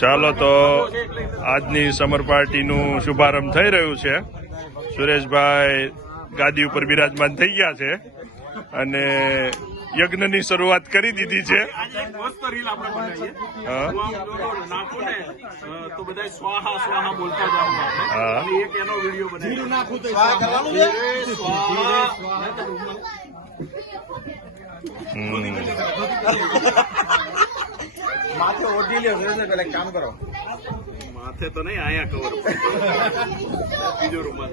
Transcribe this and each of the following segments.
ચાલો તો આજની સમર પાર્ટીનું શુભારંભ થઈ રહ્યું છે. સુરેશભાઈ ગાદી ઉપર બિરાજમાન થઈ ગયા છે અને યજ્ઞની શરૂઆત કરી દીધી છે. હા. માથે ઓઢી લ્યો સુરેશભાઈ પેલા કામ કરો. માથે તો નહીં આયા કવર બીજો રૂમાલ.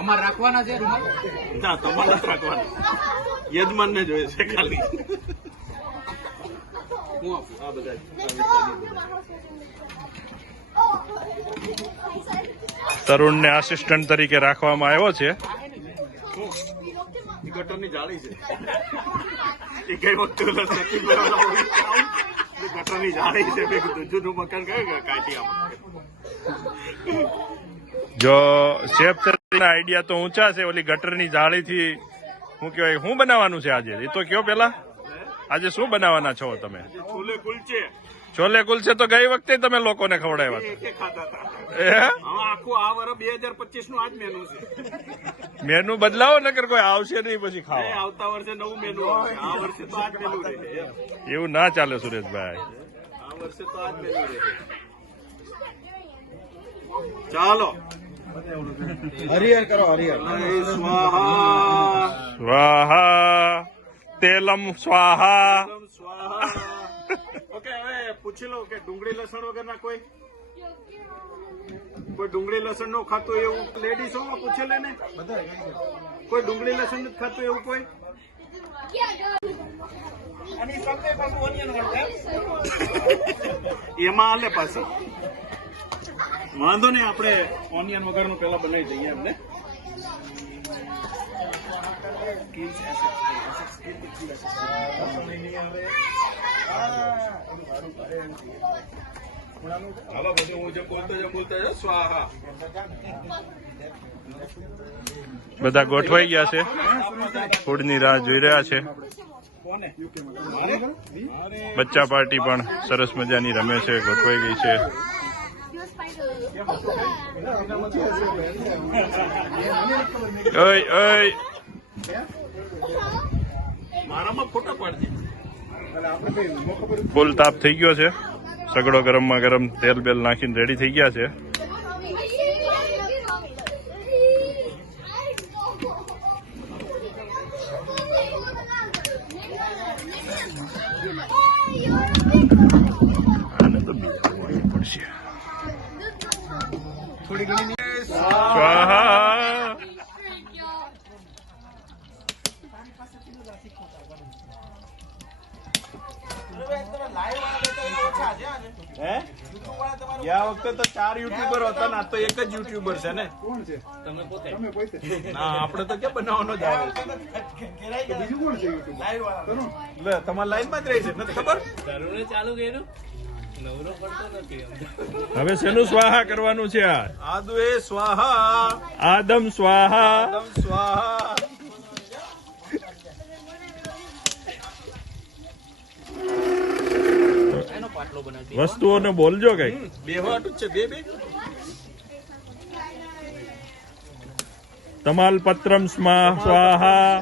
અમારે રાખવાના છે રૂમાલ? ના તમારે રાખવાનું. યજમાન ને જોઈએ છે ખાલી. હું આપું? આ બધા. તરુણને આસિસ્ટન્ટ તરીકે રાખવામાં આવ્યો છે. ગટરની જાળી છે. એ કઈ વખતે ગટરની જાળી છે. મેં કીધું જૂનું મકાન કયું કાઢિયામાં જો શેફ આઈડિયા તો ઊંચા છે ઓલી ગટરની જાળીથી શું કહેવાય શું બનાવવાનું છે આજે? એ તો કયો પેલા? આજે શું બનાવવાના છો તમે? છોલે કુલચે. છોલે કુલચે તો ગઈ વખતે તમે લોકોને ખવડાવ્યા એક એક ખાતા હતા. હતા. એ હવે આખું આ વર્ષ બે હજાર પચીસનું આજ મેનુ છે. મેનુ બદલાવો નકર કોઈ આવશે નહીં પછી એ ખાવા આવતા વર્ષે નવું મેનુ આ વર્ષે તો આજ મેનુ રહે. એવું ના ચાલે સુરેશભાઈ. આ વર્ષે તો આજ મેનુ રહે. ચાલો. હરિહર કરો હરિહર. સ્વાહા. સ્વાહા. તેલમ સ્વાહા. સ્વાહા. પૂછી લઉં કે ડુંગળી લસણ વગરના કોઈ? કોઈ ડુંગળી લસણનું ખાતું એવું લેડીઝો માં પૂછેલે ને. કોઈ ડુંગળી લસણ નથી ખાતું એવું કોઈ? એમાં હાલે પાછું. વાંધો નહીં આપણે ઓનિયન વગરનું પેલા બનાવી દઈએ એમને. હાલો બધું હું જેમ બોલતો જેમ બોલતો સ્વાહા. બધા ગોઠવાઈ ગયા છે. ફૂડની રાહ જોઈ રહ્યા છે. બચ્ચા પાર્ટી પણ સરસ મજાની રમે છે ગોઠવાઈ ગઈ છે. ઓય ઓય. મારામાં ફોટો પાડજે. ફૂલ તાપ થઈ ગયો છે. સગડો ગરમમાં ગરમ તેલ બેલ નાખીને રેડી થઈ ગયા છે. આને તો બીજું જોવું પડશે. સ્વાહા! હે? ગયા વખતે તો ચાર યુટ્યુબર હતા ને તો એક જ યુટ્યુબર છે ને. કોણ છે? તમે પોતે. તમે પોતે. ના આપણે તો કે બનાવવાનો જ આવે. બીજું કોણ છે યુટ્યુબ લે તમારે લાઈનમાં જ રહી છે નથી ખબર? હવે શેનું સ્વાહા કરવાનું છે આ? આદુ એ સ્વાહા. આદમ સ્વાહા. આદમ સ્વાહા. વસ્તુઓને બોલજો કઈ બે વાટું છે બે બે. તમાલપત્રમ સ્મા સ્વાહા.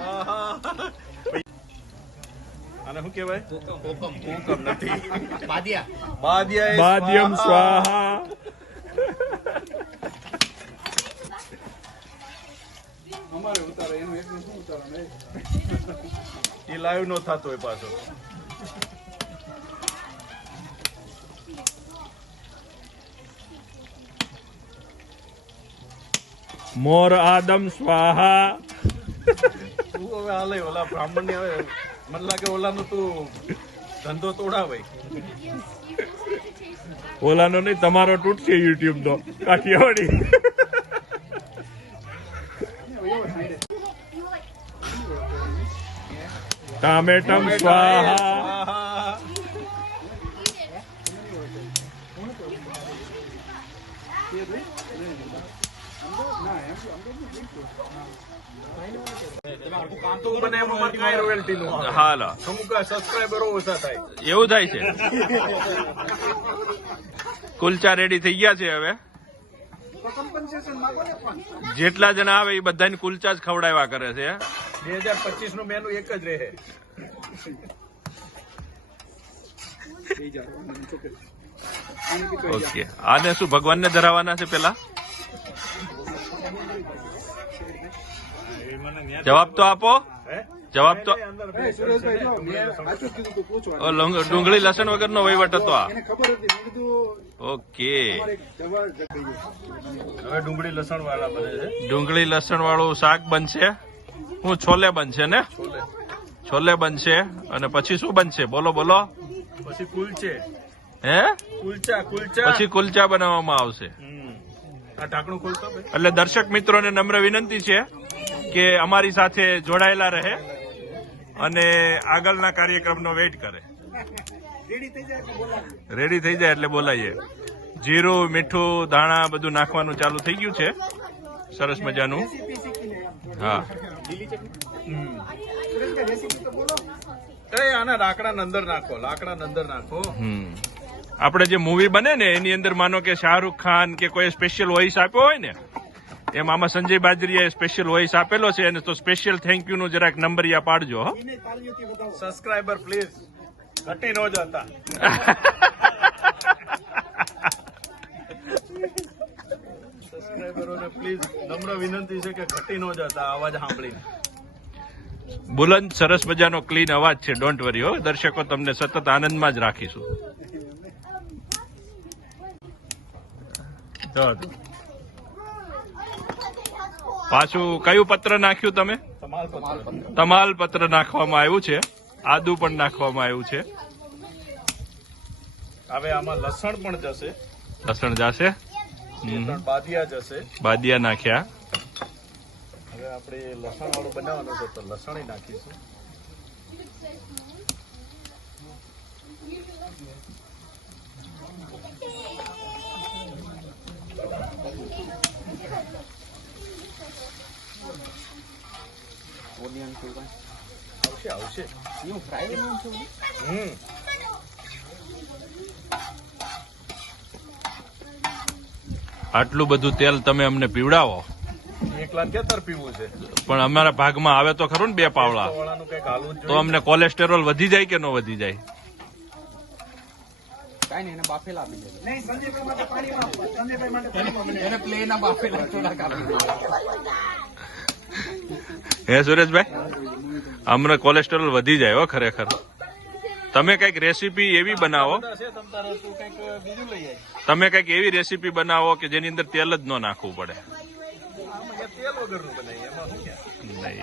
આને શું કહેવાય? કોકમ. કોકમ નથી. બાદિયા. બાદિયા બાદિયમ સ્વાહા. અમારે ઉતારે એનું એકનું શું ઉતારે એ લાઈવ નો થતો હોય પાછો. મોર આદમ સ્વાહા. તું હવે હાલે ઓલા બ્રાહ્મણ ને હવે મને લાગે ઓલાનું તું ધંધો તોડાવે. ઓલાનો નહીં તમારો તૂટશે યુટ્યુબ નો કાઠિયાવાડી ટામેટમ સ્વાહા. કાંતરું બને એમાં મારે કાંઈ રોયલ્ટી નું આવે. હાલ. અમુક સબસ્ક્રાઈબરો ઓછા થાય. એવું થાય છે? કુલચા રેડી થઈ ગયા છે હવે. જેટલા જણા આવે એ બધાને કુલચા જ ખવડાવ્યા કરે છે બે હજાર પચીસનું મેનુ એક જ રહે. ઓકે. આને શું ભગવાનને ધરાવવાના છે પેલા? જવાબ તો આપો. જવાબ તો ડુંગળી લસણ વગરનો વહીવટ હતો ઓકે. હવે ડુંગળી લસણ વાળા બને છે. ડુંગળી લસણ વાળું શાક બનશે. હું છોલે બનશે ને? છોલે. બનશે. અને પછી શું બનશે? બોલો બોલો. પછી કુલચે. હે? કુલચા કુલચા. પછી કુલચા બનાવવામાં આવશે. હમ. આ ઢાંકણું ખોલતો ભાઈ. એટલે દર્શક મિત્રોને નમ્ર વિનંતી છે કે અમારી સાથે જોડાયેલા રહે અને આગળના કાર્યક્રમનો વેઇટ કરે. રેડી થઈ જાય એટલે રેડી થઈ જાય એટલે બોલાઈએ. જીરું મીઠું ધાણા બધું નાખવાનું ચાલુ થઈ ગયું છે. સરસ મજાનું. હા. હમ. સુરેશભાઈ રેસીપી તો બોલો. એ આના લાકડા અંદર નાખો લાકડા અંદર નાખો. હમ. આપણે જે મૂવી બને ને એની અંદર માનો કે શાહરૂખ ખાન કે કોઈ સ્પેશિયલ વોઇસ આપ્યો હોય ને એમ આમાં સંજય બાજરીએ સ્પેશિયલ વોઇસ આપેલો છે અને તો સ્પેશિયલ થેન્ક યુ નું જરાક નંબરિયા પાડજો સબસ્ક્રાઈબર પ્લીઝ ઘટી ન જતા. પ્લીઝ નમ્ર વિનંતી છે કે ઘટી ન જતા અવાજ સાંભળીને. બુલંદ સરસ મજાનો ક્લીન અવાજ છે ડોન્ટ વરી હો. દર્શકો તમને સતત આનંદમાં જ રાખીશું. પાછું કયું પત્ર નાખ્યું તમે? તમાલ પત્ર નાખવામાં આવ્યું છે. આદુ પણ નાખવામાં આવ્યું છે. હવે આમાં લસણ પણ જશે. લસણ જશે? બાદિયા જશે. બાદિયા નાખ્યા. હવે આપણે લસણ વાળું બનાવવાનું છે તો લસણ નાખીશું. આટલું બધું તેલ તમે અમને પીવડાવો. પણ અમારા ભાગમાં આવે તો ખરું ને બે પાવડા. તો અમને કોલેસ્ટેરોલ વધી જાય કે ન વધી જાય? નહીં સંજયભાઈ માટે પાણીમાં સંજયભાઈ માટે પાણીમાં હે સુરેશભાઈ હમણાં કોલેસ્ટ્રોલ વધી જાય હો ખરેખર. તમે કંઈક રેસીપી એવી બનાવો. તમ કંઈક બીજું લઈ આવી તમે કંઈક એવી રેસીપી બનાવો કે જેની અંદર તેલ જ ન નાખવું પડે.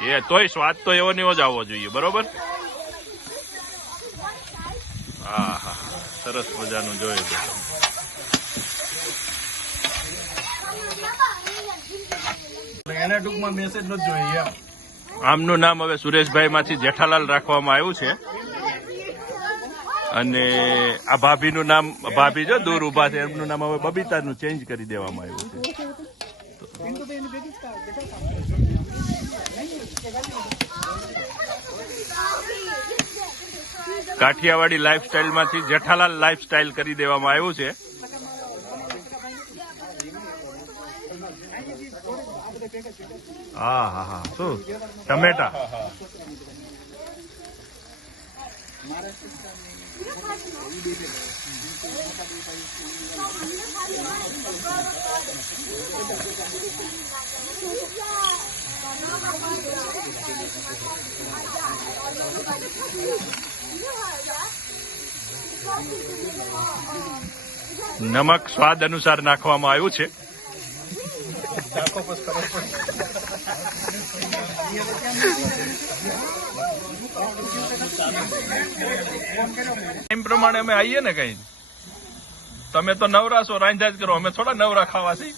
એ તોય સ્વાદ તો એવો ને એવો જ આવવો જોઈએ બરોબર? હા હા સરસ મજાનું જોયું છે એને ટૂંકમાં મેસેજ નથી જોઈએ એમ. આમનું નામ હવે સુરેશભાઈ માંથી જેઠાલાલ રાખવામાં આવ્યું છે. અને આ ભાભીનું નામ ભાભી જો દૂર ઊભા છે એમનું નામ હવે બબીતાનું ચેન્જ કરી દેવામાં આવ્યું છે કાઠિયાવાડી લાઇફસ્ટાઇલમાંથી જેઠાલાલ લાઇફસ્ટાઇલ કરી દેવામાં આવ્યું છે. હા હા હા. શું? ટમેટા? નમક સ્વાદ અનુસાર નાખવામાં આવ્યું છે. ટાઈમ પ્રમાણે અમે આવીએ ને કઈ. તમે તો નવરા છો રાંધા જ કરો. અમે થોડા નવરા ખાવા છે.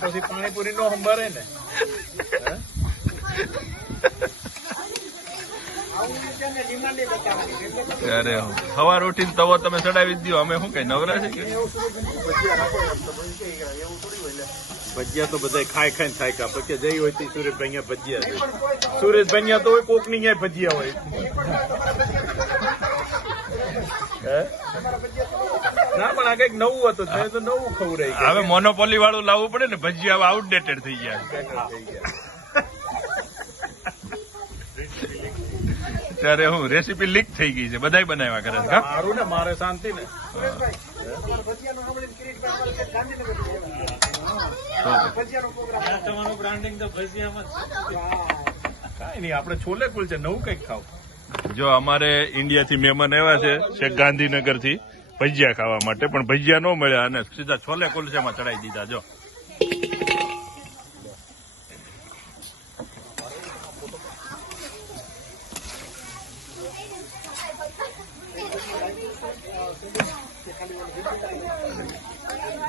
પછી પાણીપુરી નો સંભાળે ને? અરે સવાર ઉઠીને તવો તમે ચડાવી દો અમે શું કઈ નવરા છે ભજીયા તો બધા ખાઈ ખાઈને થાય કા પછી જઈ હોય તી સુરેશ ભાઈ ભજીયા સુરેશ ભાઈ તો હોય કોકની ભજીયા હોય. હે? ના પણ આ કંઈક નવું હતું. મેં તો નવું ખવડાવી હવે મોનોપોલી વાળું લાવવું પડે ને ભજીયા હવે આઉટડેટેડ થઈ ગયા. ત્યારે હું રેસીપી લીક થઈ ગઈ છે. બધાય બનાવ્યા કરે છે? મારું ને મારે શાંતિ ને. કઈ નહીં આપણે છોલે કુલ છે નવું કંઈક ખાવ જો અમારે ઇન્ડિયાથી મહેમાન આવ્યા છે શેખ ગાંધીનગરથી ભજીયા ખાવા માટે પણ ભજીયા ન મળ્યા અને સીધા છોલે કુલસેમાં ચડાવી દીધા જો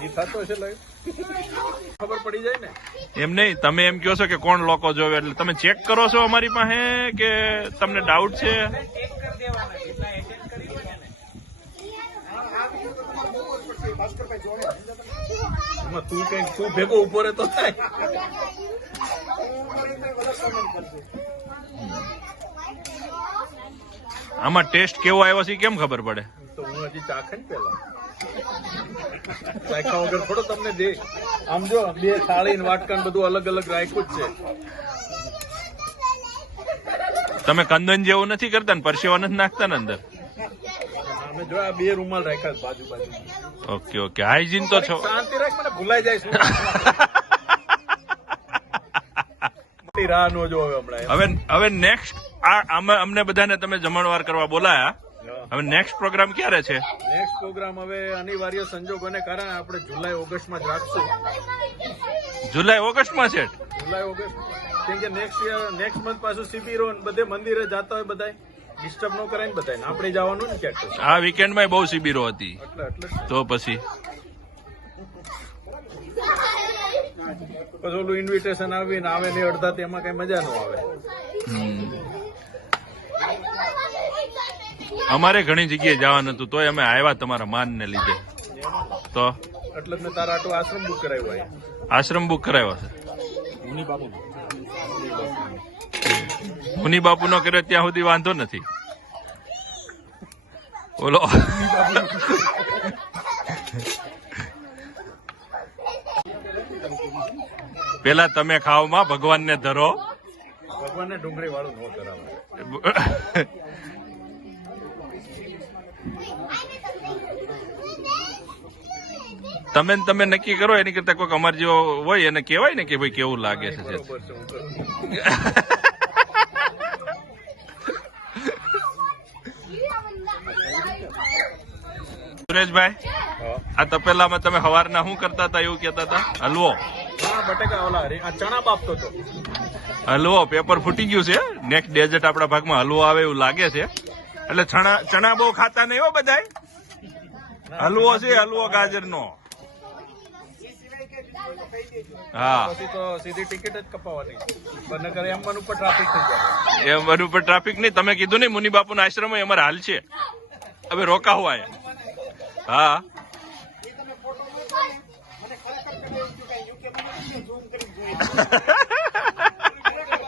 એ થતો છે ખબર પડી જાય ને? એમ નહીં તમે એમ કહો છો કે કોણ લોકો જોવે એટલે તમે ચેક કરો છો અમારી પાસે કે તમને ડાઉટ છે? તું કંઈક તું ભેગો ઊભો રહેતો થાય. આમાં ટેસ્ટ કેવો આવ્યો છે કેમ ખબર પડે? તો હું હજી ચાખે ને પેલા. ચાખ્યા વગર થોડો તમને દે. આમ જો બે થાળી વાટકાન બધું અલગ અલગ રાખ્યું જ છે. તમે કંદન જેવું નથી કરતા ને પરસેવા નથી નાખતા ને અંદર? અમે જો આ બે રૂમાલ રાખ્યા બાજુ બાજુ. Okay okay. હાઇજીન તો છો. શાંતિ રાખ મને ભૂલાઈ જાય રાહ નો જો હવે હમણાં હવે હવે નેક્સ્ટ આ અમને બધાને તમે જમણવાર કરવા બોલાયા. હવે નેક્સ્ટ પ્રોગ્રામ ક્યારે છે? નેક્સ્ટ પ્રોગ્રામ હવે અનિવાર્ય સંજોગોને કારણે આપણે જુલાઈ ઓગસ્ટમાં જ રાખશું. જુલાઈ ઓગસ્ટમાં છે? July August. કેમ કે નેક્સ્ટ યર નેક્સ્ટ મંથ પાછું શિબિરો બધે મંદિરે જતા હોય બધાય. ડિસ્ટર્બ ન કરાય ને બધાય આપણે જવાનું ને ક્યાંક. આ વીકેન્ડમાં બહુ શિબિરો હતી. એટલે એટલે તો પછી? પછી ઓલું ઇન્વિટેશન આવીને આવે ને અડધા તેમાં કઈ મજા ન આવે. અમારે ઘણી જગ્યાએ જવાનું હતું તોય અમે આવ્યા તમારા માનને લીધે. તો? એટલે મેં તારા આટલું આશ્રમ બુક કરાવ્યો અહીંયા આશ્રમ બુક કરાવ્યો છે? મુની બાપુ નો કર્યો ત્યાં સુધી વાંધો નથી. બોલો. પેલા તમે ખાવમાં ભગવાનને ધરો. ભગવાનને ડુંગળી વાળું ન કરાવે. તમે તમે નક્કી કરો એની કરતા કોઈક અમાર જેવો હોય એને કહેવાય ને કે ભાઈ કેવું લાગે છે. સુરેશભાઈ આ તપેલામાં તમે હવારના શું કરતા હતા એવું કેતા હતા? હલવો. હલવો પેપર ફૂટી ગયું છે નેક્સ્ટ ડેઝર્ટ આપણા ભાગમાં હલવો આવે એવું લાગે છે. એટલે ચણા ચણા બહુ ખાતા નહીં હો બધાય? હલવો છે હલવો ગાજરનો. હા. પછી તો સીધી ટિકિટ જ કપાવવાની. એમ મન ઉપર ટ્રાફિક થઈ જાય. એ બધું પર ટ્રાફિક નહીં. તમે કીધું નહીં મુનિ બાપુના આશ્રમ અમારે હાલ છે. હવે રોકાવું હા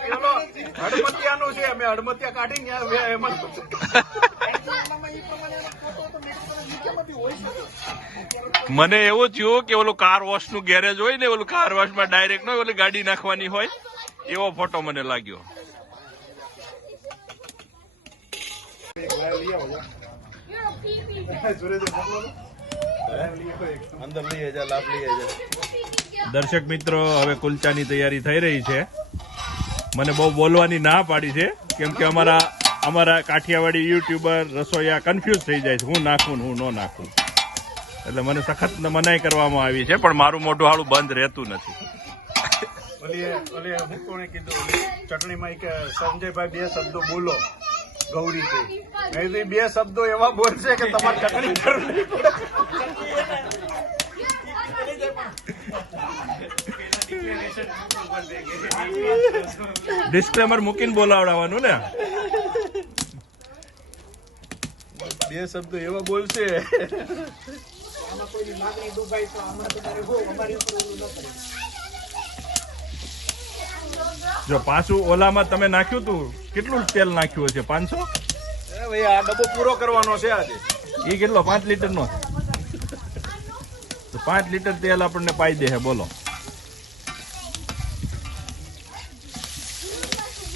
પેલો હડમતિયાનું છે અમે હડમતિયા કાઢી ગયા હવે એમાં મને એવું થયું કે ઓલું કાર વોશનું ગેરેજ હોય ને ઓલું કાર વોશમાં ડાયરેક્ટ ન ઓલી ગાડી નાખવાની હોય એવો ફોટો મને લાગ્યો. અંદર લઈએ જા લાભ લઈએ જા દર્શક મિત્રો હવે કુલચાની તૈયારી થઈ રહી છે. મને બહુ બોલવાની ના પાડી છે. કેમ કે અમારા અમારા કાઠિયાવાડી યુટ્યુબર રસોઈયા કન્ફ્યુઝ થઈ જાય છે. હું નાખું હું ન નાખું. એટલે મને સખત મનાઈ કરવામાં આવી છે, પણ મારું મોઢું હાળું બંધ રહેતું નથી. ચટણીમાં એક સંજયભાઈ બે શબ્દો બોલો, ગૌરી મેં બે શબ્દો એવા બોલશે કે તમારે ચટણી કરવી પડે." ડિસ્ક્લેમર મૂકીને બોલાવડાવવાનું ને. બે શબ્દો એવા બોલશે. જો પાછું ઓલામાં તમે નાખ્યું તું કેટલું તેલ નાખ્યું હશે? પાંચસો? ભાઈ આ ડબ્બો પૂરો કરવાનો છે આજે. એ કેટલો? પાંચ લીટર નો પાંચ લીટર તેલ આપણને પાઈ દે બોલો.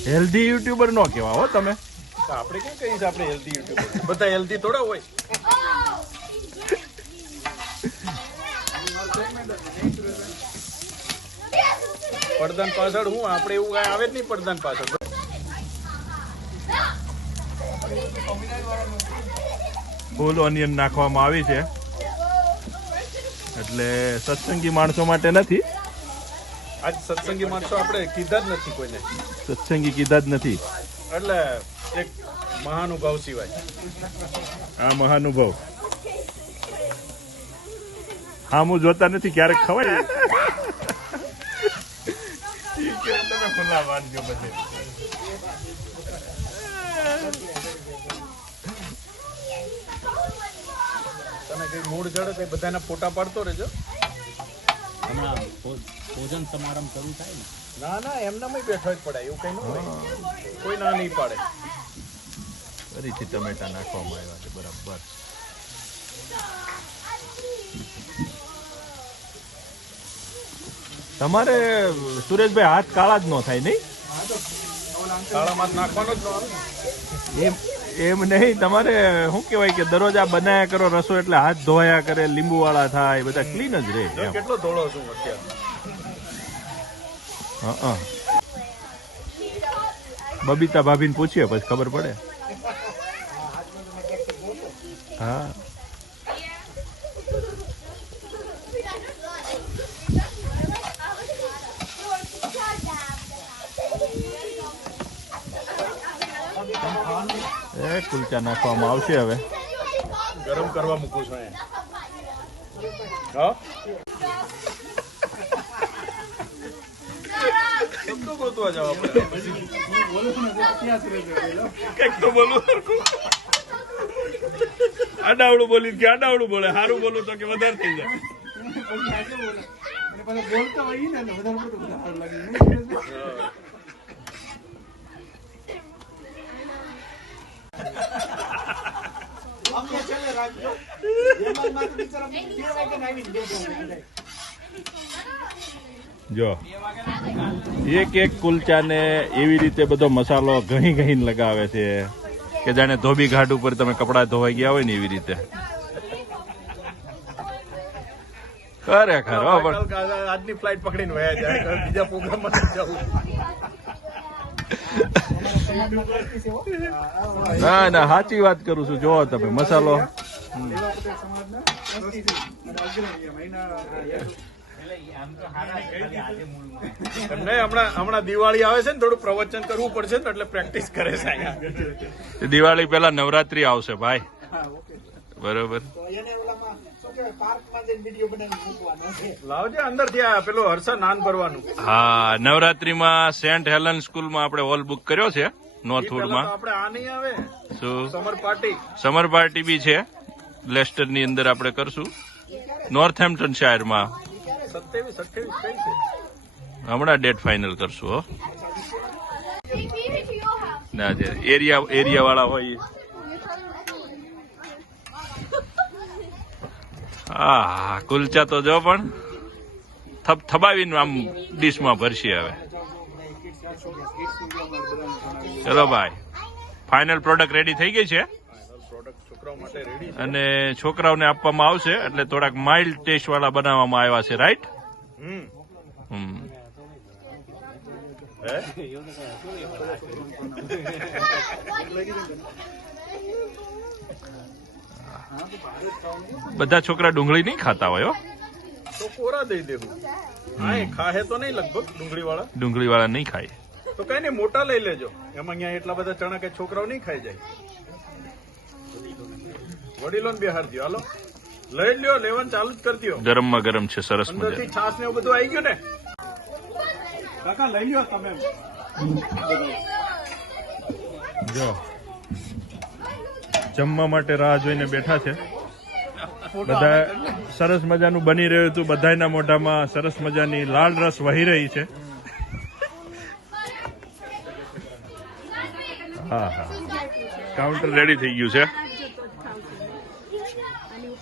હેલ્ધી યુટ્યુબર નો કેવા હો તમે. તો આપણે કેમ કહીએ છીએ આપણે હેલ્ધી યુટ્યુબર બધા હેલ્ધી થોડા હોય. પડદાન પાછળ હું આપણે એવું કાંઈ આવે જ નહીં પડદાન પાછળ. ફૂલ ઓનિયન નાખવામાં આવી છે. એટલે સત્સંગી માણસો માટે નથી. આજ સત્સંગી માણસો આપણે કીધા જ નથી કોઈને. સત્સંગી કીધા જ નથી. એટલે એક મહાનુભાવ સિવાય. આ મહાનુભાવ. હામું જોતા નથી ક્યારેક ખવાય તમે ખુલ્લા વાનજો બધે તને કઈ મૂળ જડે તો બધાના ફોટા પાડતો રહેજો. હમણાં ભોજન સમારંભ શરૂ થાય ને? ના ના એમનામાં બેઠો જ પડાય એવું કઈ ન હોય. કોઈ ના નહીં પાડે. ફરીથી ટમેટા નાખવામાં આવ્યા છે બરાબર. તમારે સુરેશભાઈ હાથ કાળા જ ન થાય નહીં? શાળામાં નાખવાનો જ એમ એમ નહીં તમારે શું કહેવાય કે દરરોજ આ બનાયા કરો રસો એટલે હાથ ધોયા કરે લીંબુ વાળા થાય બધા ક્લીન જ રહે કેટલો ધોળો છું અત્યારે. હં. બબીતા ભાભીને પૂછીએ, પછી ખબર પડે. હા. એ, કુલચા નાખવામાં આવશે હવે. ગરમ કરવા મૂકું છું શબ્દો ગોતવા જાવ આપણે કંઈક તો બોલું. આડાવડું બોલી કે આડાવડું બોલે સારું બોલું તો કે વધારે થઈ જાય. જો. એક એક કુલચાને એવી રીતે બધો મસાલો ઘણી ઘણી લગાવે છે કે જાણે ધોબી ઘાટ ઉપર તમે કપડા ધોવાઈ ગયા હોય ને એવી રીતે. ખરેખર આજની ફ્લાઇટ પકડીને વયા જાય બીજા પ્રોગ્રામમાં જવું. ના ના સાચી વાત કરું છું. જોવો તમે મસાલો. હમણાં હમણાં દિવાળી આવે છે ને થોડું પ્રવચન કરવું પડશે ને એટલે પ્રેક્ટિસ કરે છે દિવાળી પહેલા નવરાત્રી આવશે ભાઈ. બરોબર. લાવજે અંદર ત્યાં પેલો હર્ષા નાન ભરવાનું. હા નવરાત્રીમાં સેન્ટ હેલન સ્કૂલમાં આપણે હોલ બુક કર્યો છે નોર્થવુડમાં આપણે આ નહીં આવે. શું? સમર પાર્ટી સમર પાર્ટી બી છે. લેસ્ટરની અંદર આપણે કરશું. નોર્થહેમ્પ્ટન શાયરમાં સત્યાવીસ, અઠ્યાવીસ કઈ છે. હમણાં ડેટ ફાઇનલ કરશું, હો. ના, જે એરિયા એરિયા વાળા હોય. હા કુલચા તો જો પણ થબાવીને આમ ડીશમાં ભરશી હવે. ચલો ભાઈ ફાઇનલ પ્રોડક્ટ રેડી થઈ ગઈ છે પ્રોડક્ટ છોકરાઓ માટે રેડી છે અને છોકરાઓને આપવામાં આવશે એટલે થોડાક માઇલ્ડ ટેસ્ટ વાળા બનાવવામાં આવ્યા છે રાઈટ હમ. બધા છોકરા ડુંગળી નહીં ખાતા હોય તો કોરા દઈ દેવું? ખાહે તો નહીં લગભગ ડુંગળી વાળા ડુંગળી વાળા નહીં ખાય. તો કઈ નહીં મોટા લઈ લેજો. એમાં અહીંયા એટલા બધા ચણા કે છોકરાઓ નહીં ખાઈ જાય. વડીલો ને બિહાર દો હાલો. લઈ લ્યો લેવાનું ચાલુ જ કરી દો ગરમમાં ગરમ છે સરસ મજા. છાસ ને બધું આવી ગયું ને? કાકા લઈ લ્યો તમે. જો. જમવા માટે રાહ જોઈને બેઠા છે. બધા સરસ મજાનું બની રહ્યું હતું. બધાના મોઢામાં સરસ મજાની લાલ રસ વહી રહી છે. હા હા. કાઉન્ટર રેડી થઈ ગયું છે.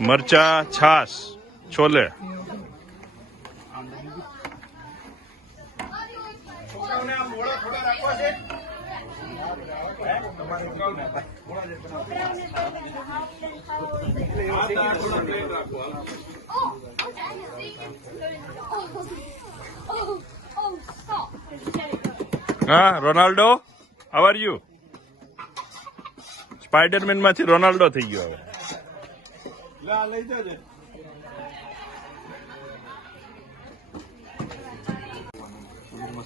મરચા છાસ છોલે. હા રોનાલ્ડો આર યુ સ્પાઈડરમેનમાંથી રોનાલ્ડો થઈ ગયો હવે લઈ જજે.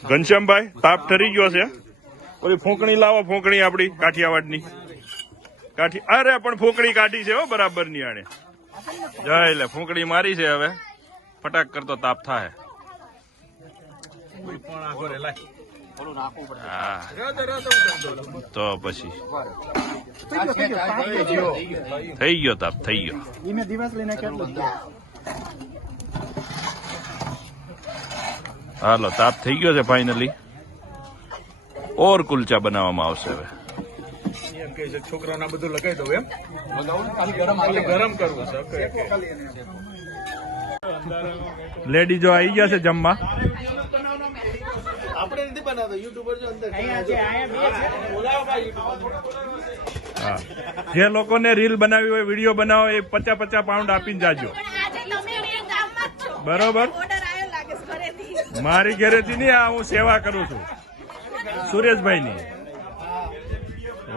ઘનશ્યામભાઈ તાપ ઠરી ગયો છે ઓલી ફૂંકણી લાવો ફૂંકણી આપડી કાઠિયાવાડની. કાઠી અરે પણ ફૂંકણી કાઢી છે હો બરાબરની આણે. જય લે ફૂંકણી મારી છે હવે. ફટાક કરતો તાપ થાય તો પછી. થઈ ગયો. તાપ થઈ ગયો. ધીમે દિવસ લઈને હાલો તાપ થઈ ગયો છે ફાઇનલી ઓર કુલચા બનાવવામાં આવશે હવે. એમ કહે છે છોકરાઓને બધું લગાવી દઉં એમ? ગરમ કરવું છે ઓકે, ઓકે. લેડીઝો આવી ગયા છે જમવા. બનાવતા યુટ્યુબર જો અંદર હા જે લોકોને રીલ બનાવી હોય વીડિયો બનાવો એ પચાસ પચાસ પાઉન્ડ આપીને જાજો. પણ આજે તમે બે ગામમાં જ છો. બરોબર? મારી ઘરેથી નહીં આ હું સેવા કરું છું. સુરેશભાઈ ની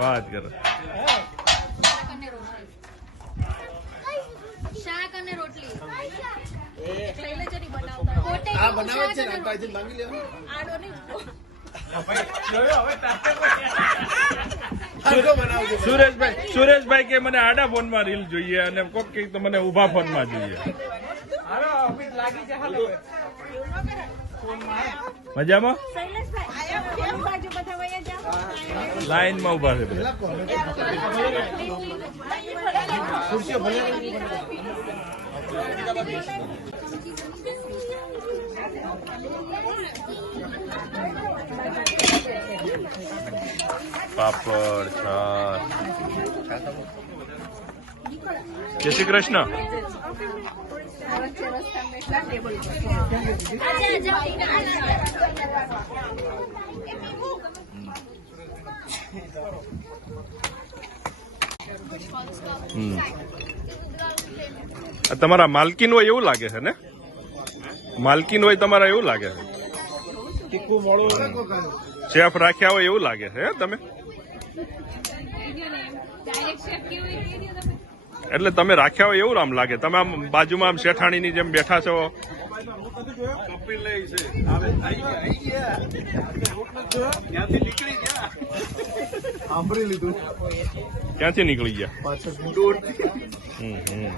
વાત કરો. શાક અને રોટલી. લઈ લેજો બનાવતા. આ બનાવે છે ને આડો નહીં સુરેશભાઈ સુરેશભાઈ કે મને આડા ફોનમાં રીલ જોઈએ અને કોક કે તો મને ઊભા ફોનમાં જોઈએ. મજામાં? લાઈનમાં ઊભા છે બધા. પાપડ છાસ જય શ્રી કૃષ્ણ હમ. આ તમારા માલકીન હોય એવું લાગે છે ને? માલકીન હોય તમારા એવું લાગે છે? શેફ રાખ્યા હોય એવું લાગે છે હે તમે? એટલે તમે રાખ્યા હોય એવું આમ લાગે. તમે આમ બાજુમાં આમ શેઠાણીની જેમ બેઠા છો. કપિલ લઈ છે. આવે આઈ ગયા આઈ ગયા. ત્યાંથી નીકળી ગયા. સાંભળી લીધું. ક્યાંથી નીકળી ગયા? હમ, હમ.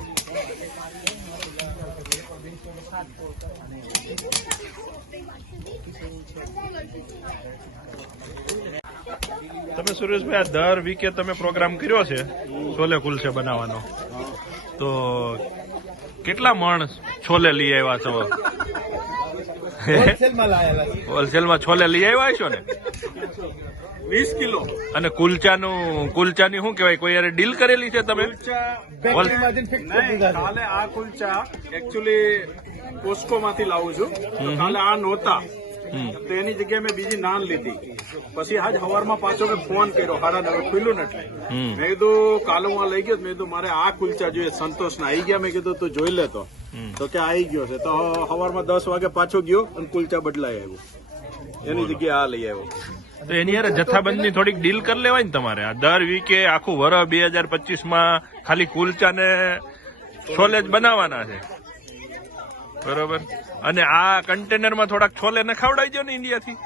તમે સુરેશભાઈ આ દર વીકે તમે પ્રોગ્રામ કર્યો છે? છોલે કુલસે બનાવવાનો. તો કેટલા મણ છોલે લઈ આવ્યા છો? હોલસેલમાં છોલે લઈ આવ્યા છો ને? વીસ કિલો. અને કુલચાનું કુલચાની શું કહેવાય? કોઈ યારે ડીલ કરેલી છે તમે. કાલે આ કુલચા એકચ્યુઅલી કોસ્કો માંથી લાવું છું. કાલે આ નહોતા. તો એની જગ્યાએ મેં બીજી નાન લીધી. પછી આજ હવારમાં પાછો મેં ફોન કર્યો. હારા નવે ખુલ્લું ને એટલે. મેં કીધું કાલે હું લઈ ગયો. મેં કીધું મારે આ કુલચા જોઈએ. સંતોષ ના. આવી ગયા મેં કીધું તું જોઈ લેતો તો. કે આવી ગયો છે. તો હવારમાં દસ વાગે પાછો ગયો અને કુલચા બદલાઈ આવ્યો. એની જગ્યાએ આ લઈ આવ્યો. તો એની યાર જથ્થાબંધની થોડીક ડીલ કરી લેવાય ને તમારે. આ દર વીકે આખું વર બે હજાર પચીસમાં ખાલી કુલચા ને છોલે જ બનાવવાના છે. બરોબર. અને આ કન્ટેનરમાં થોડાક છોલે ને ખવડાવી દો ને ઇન્ડિયાથી.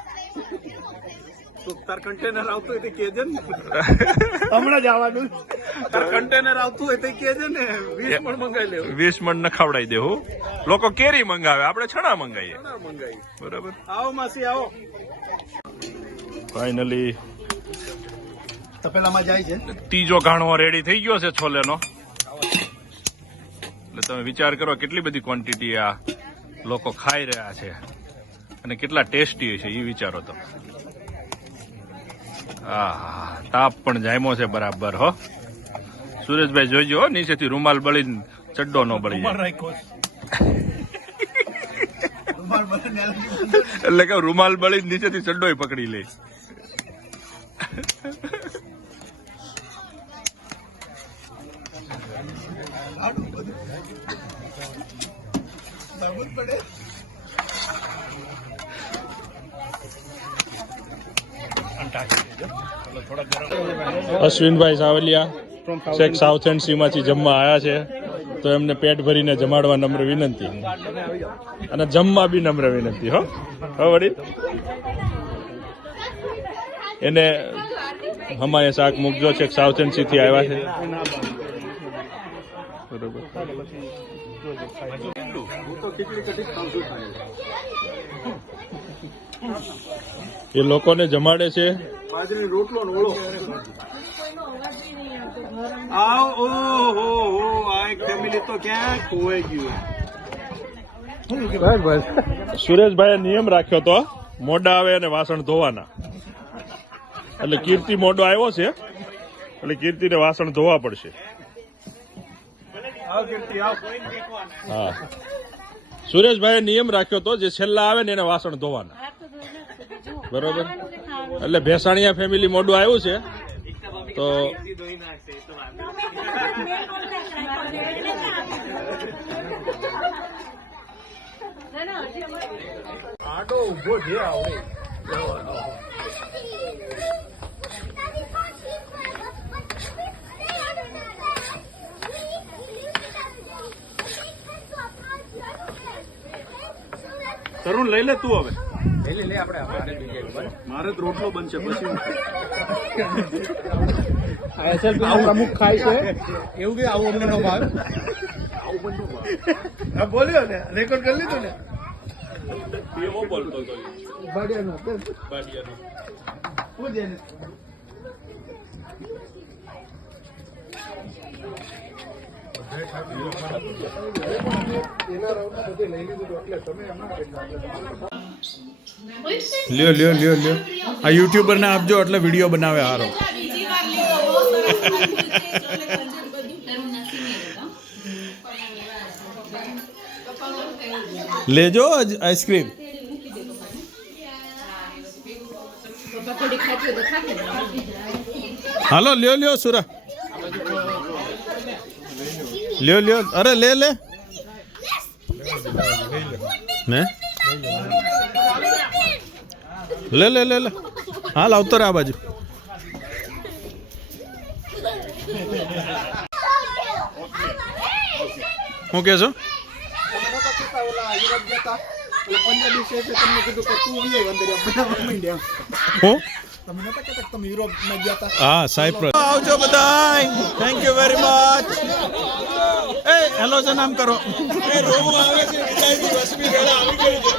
તાર કન્ટેનર આવતું હોય તો કેજે ને. હમણાં જ આવવાનું. તાર કન્ટેનર આવતું હોય તો કેજે ને. વીસ પણ મંગાવી લેવું. વીસ મણ ને ખવડાવી દેવું લોકો કેરી મંગાવે આપણે છણા મંગાવીએ બરોબર. આવો માસી આવો. ફાઇનલી તપેલામાં જાય છે. ત્રીજો ઘાણો રેડી થઈ ગયો છે છોલેનો. એટલે તમે વિચાર કરો કેટલી બધી ક્વોન્ટિટી આ લોકો ખાઈ રહ્યા છે અને કેટલા ટેસ્ટી છે એ વિચારો તમે. આહા, તાપ પણ જામ્યો છે બરાબર હો. સુરેશભાઈ જોઈજો હો નીચેથી રૂમાલ બળીને ચડ્ડો ન બળી એટલે કે રૂમાલ બળીને નીચેથી ચડ્ડો પકડી લે. અશ્વિનભાઈ સાવલિયા સાઉથ એન્ડ સીમાંથી જમવા આવ્યા છે. તો એમને પેટ ભરીને જમાડવા નમ્ર વિનંતી. અને જમવા બી નમ્ર વિનંતી, હો. વડીલ. એને હમાએ શાક મૂકજો છે સાઉથ એન્ડ સી થી આવ્યા છે. બરોબર. એ લોકોને જમાડે છે. બાજરી રોટલો ને ઓળો. આવ ઓહો હો આ એક ફેમિલી તો ક્યાં ખોવાઈ ગયું સુરેશભાઈએ નિયમ રાખ્યો તો મોડા આવે અને વાસણ ધોવાના. એટલે કીર્તિ મોડો આવ્યો છે એટલે કીર્તિને વાસણ ધોવા પડશે. કીર્તિ હા. સુરેશભાઈએ નિયમ રાખ્યો તો જે છેલ્લા આવે ને એને વાસણ ધોવાના. બરોબર? એટલે ભેસાણીયા ફેમિલી મોડું આવ્યું છે. તો આડો ઊભો જે આવડે તરુણ લઈ લે તું હવે. મારે જ રોટલો બનશે પછી. પ્રમુખ ખાય છે. એવું કે આવું અમને નો ભાવ? ભાગ બોલ્યો ને રેકોર્ડ કરી લીધો ને? લ્યો લ્યો લ્યો લ્યો. આ યુટ્યુબર ને આપજો એટલે વીડિયો બનાવે હારો. લેજો આઈસ્ક્રીમ. હાલો, લ્યો લ્યો, સુરા. લ્યો લ્યો, અરે, લે લે. ને? લે લે લે લે. હાલ આવતો રે આ બાજુ. શું કે છો? હું? હા સાયપ્રસ. આવજો બધા થેન્ક યુ વેરી મચ એ હેલો જ નામ કરો. એ રોવું આવે છે વિદાયની રશ્મિ વેળા આવી ગઈ છે.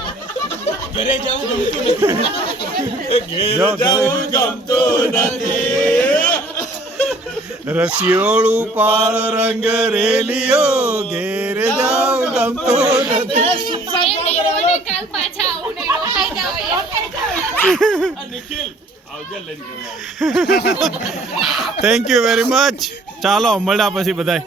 ઘરે જવું ગમતું નથી. ઘરે જવું ગમતું નથી. રસિયોળું પાળ રંગ રેલિયો ઘેર જાવ ગમતો નથી. કાલ થેન્ક યુ વેરી મચ ચાલો મળ્યા પછી બધાય.